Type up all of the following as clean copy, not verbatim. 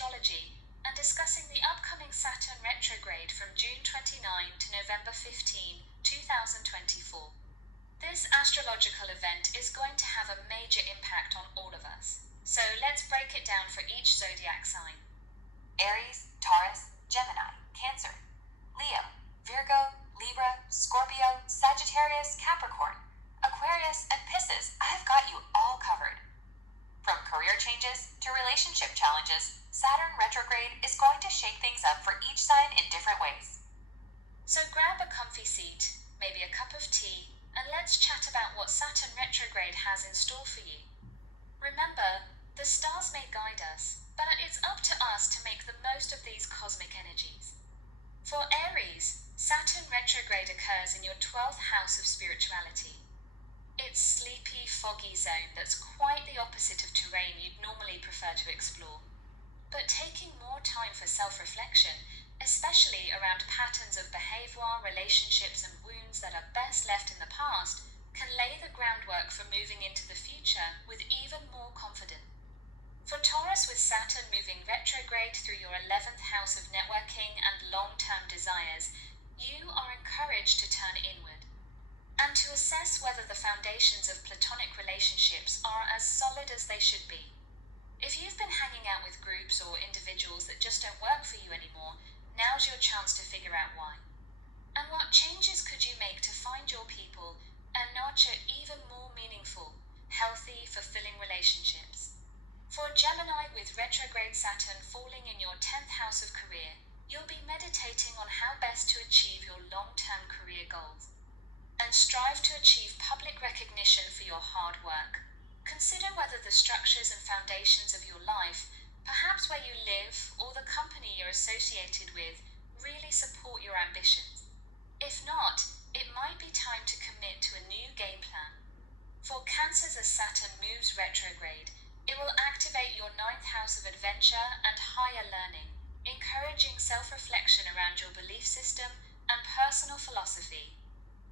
astrology and discussing the upcoming Saturn retrograde from June 29 to November 15, 2024. This astrological event is going to have a major impact on all of us. So let's break it down for each zodiac sign. Aries, Taurus, Gemini, Cancer, Leo, Virgo, Libra, Scorpio, Sagittarius, Capricorn, Aquarius, and Pisces. I've got you all covered. From career changes to relationship challenges, Saturn retrograde is going to shake things up for each sign in different ways. So grab a comfy seat, maybe a cup of tea, and let's chat about what Saturn retrograde has in store for you. Remember, the stars may guide us, but it's up to us to make the most of these cosmic energies. For Aries, Saturn retrograde occurs in your 12th house of spirituality. It's sleepy, foggy zone that's quite the opposite of terrain you'd normally prefer to explore. But taking more time for self-reflection, especially around patterns of behavior, relationships, and wounds that are best left in the past, can lay the groundwork for moving into the future with even more confidence. For Taurus, with Saturn moving retrograde through your 11th house of networking and long-term desires, you are encouraged to turn inward and to assess whether the foundations of platonic relationships are as solid as they should be. If you've been hanging out with groups or individuals that just don't work for you anymore, now's your chance to figure out why. And what changes could you make to find your people and nurture even more meaningful, healthy, fulfilling relationships? For Gemini, with retrograde Saturn falling in your 10th house of career, you'll be meditating on how best to achieve your long-term career goals and strive to achieve public recognition for your hard work. Consider whether the structures and foundations of your life, perhaps where you live or the company you're associated with, really support your ambitions. If not, it might be time to commit to a new game plan. For Cancers, as Saturn moves retrograde, it will activate your 9th house of adventure and higher learning, encouraging self-reflection around your belief system and personal philosophy.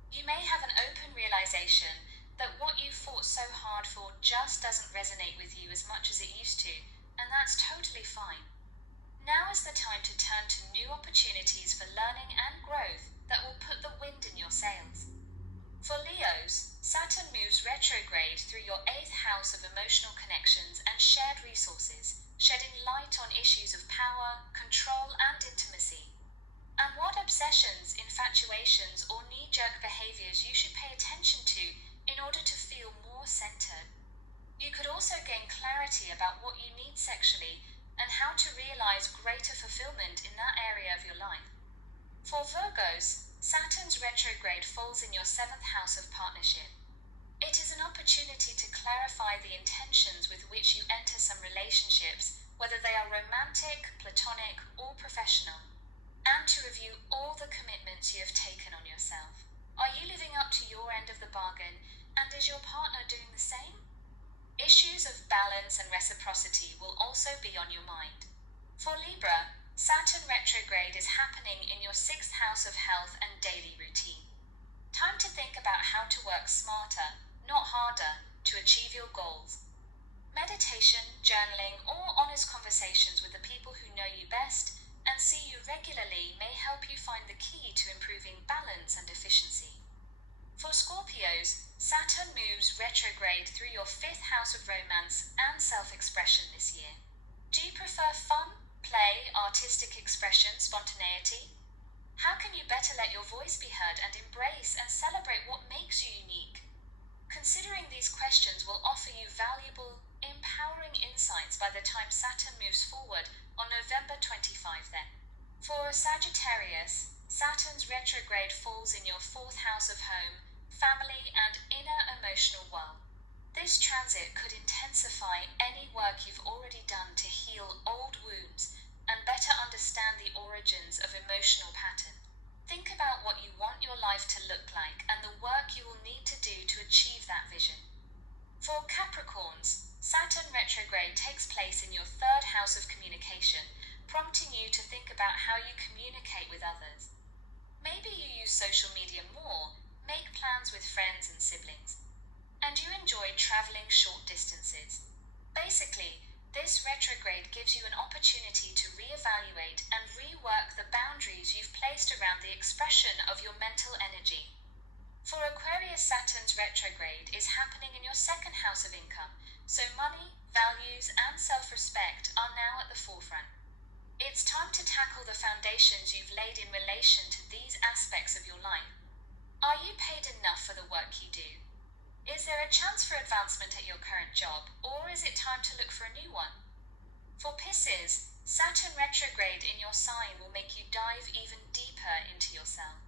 You may have an open realization that what you fought so hard for just doesn't resonate with you as much as it used to, and that's totally fine. Now is the time to turn to new opportunities for learning and growth that will put the wind in your sails. For Leos, Saturn moves retrograde through your 8th house of emotional connections and shared resources, shedding light on issues of power, control, and intimacy. And what obsessions, infatuations, or knee-jerk behaviors you should pay attention to in order to feel more centered. You could also gain clarity about what you need sexually and how to realize greater fulfillment in that area of your life. For Virgos, Saturn's retrograde falls in your 7th house of partnership. It is an opportunity to clarify the intentions with which you enter some relationships, whether they are romantic, platonic, or professional, and to review all the commitments you have taken on yourself. Are you living up to your end of the bargain, and is your partner doing the same? Issues of balance and reciprocity will also be on your mind. For Libra, Saturn retrograde is happening in your 6th house of health and daily routine. Time to think about how to work smarter, not harder, to achieve your goals. Meditation, journaling, or honest conversations with the people who know you best and see you regularly may help you find the key to improving balance and efficiency. For Scorpios, Saturn moves retrograde through your 5th house of romance and self-expression this year. Do you prefer fun, play, artistic expression, spontaneity? How can you better let your voice be heard and embrace and celebrate what makes you unique? Considering these questions will offer you valuable, empowering insights by the time Saturn moves forward on November 25 then. For Sagittarius, Saturn's retrograde falls in your 4th house of home, family, and inner emotional world. This transit could intensify any work you've already done to heal old wounds and better understand the origins of emotional patterns. Think about what you want your life to look like and the work you will need to do to achieve that vision. For Capricorns, Saturn retrograde takes place in your 3rd house of communication, prompting you to think about how you communicate with others. Maybe you use social media more, make plans with friends and siblings, and you enjoy traveling short distances. Basically, This retrograde gives you an opportunity to reevaluate and rework the boundaries you've placed around the expression of your mental energy. For Aquarius, Saturn's retrograde is happening in your second house of income, so money, values, and self-respect are now at the forefront. It's time to tackle the foundations you've laid in relation to these aspects of your life. Are you paid enough for the work you do? Is there a chance for advancement at your current job, or is it time to look for a new one? For Pisces, Saturn retrograde in your sign will make you dive even deeper into yourself.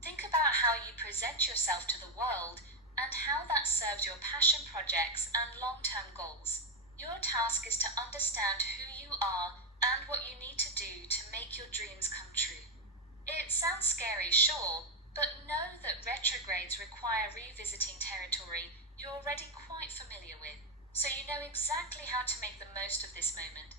Think about how you present yourself to the world and how that serves your passion projects and long-term goals. Your task is to understand who you are and what you need to do to make your dreams come true. It sounds scary, sure, but know that retrogrades require revisiting territory you're already quite familiar with, so you know exactly how to make the most of this moment.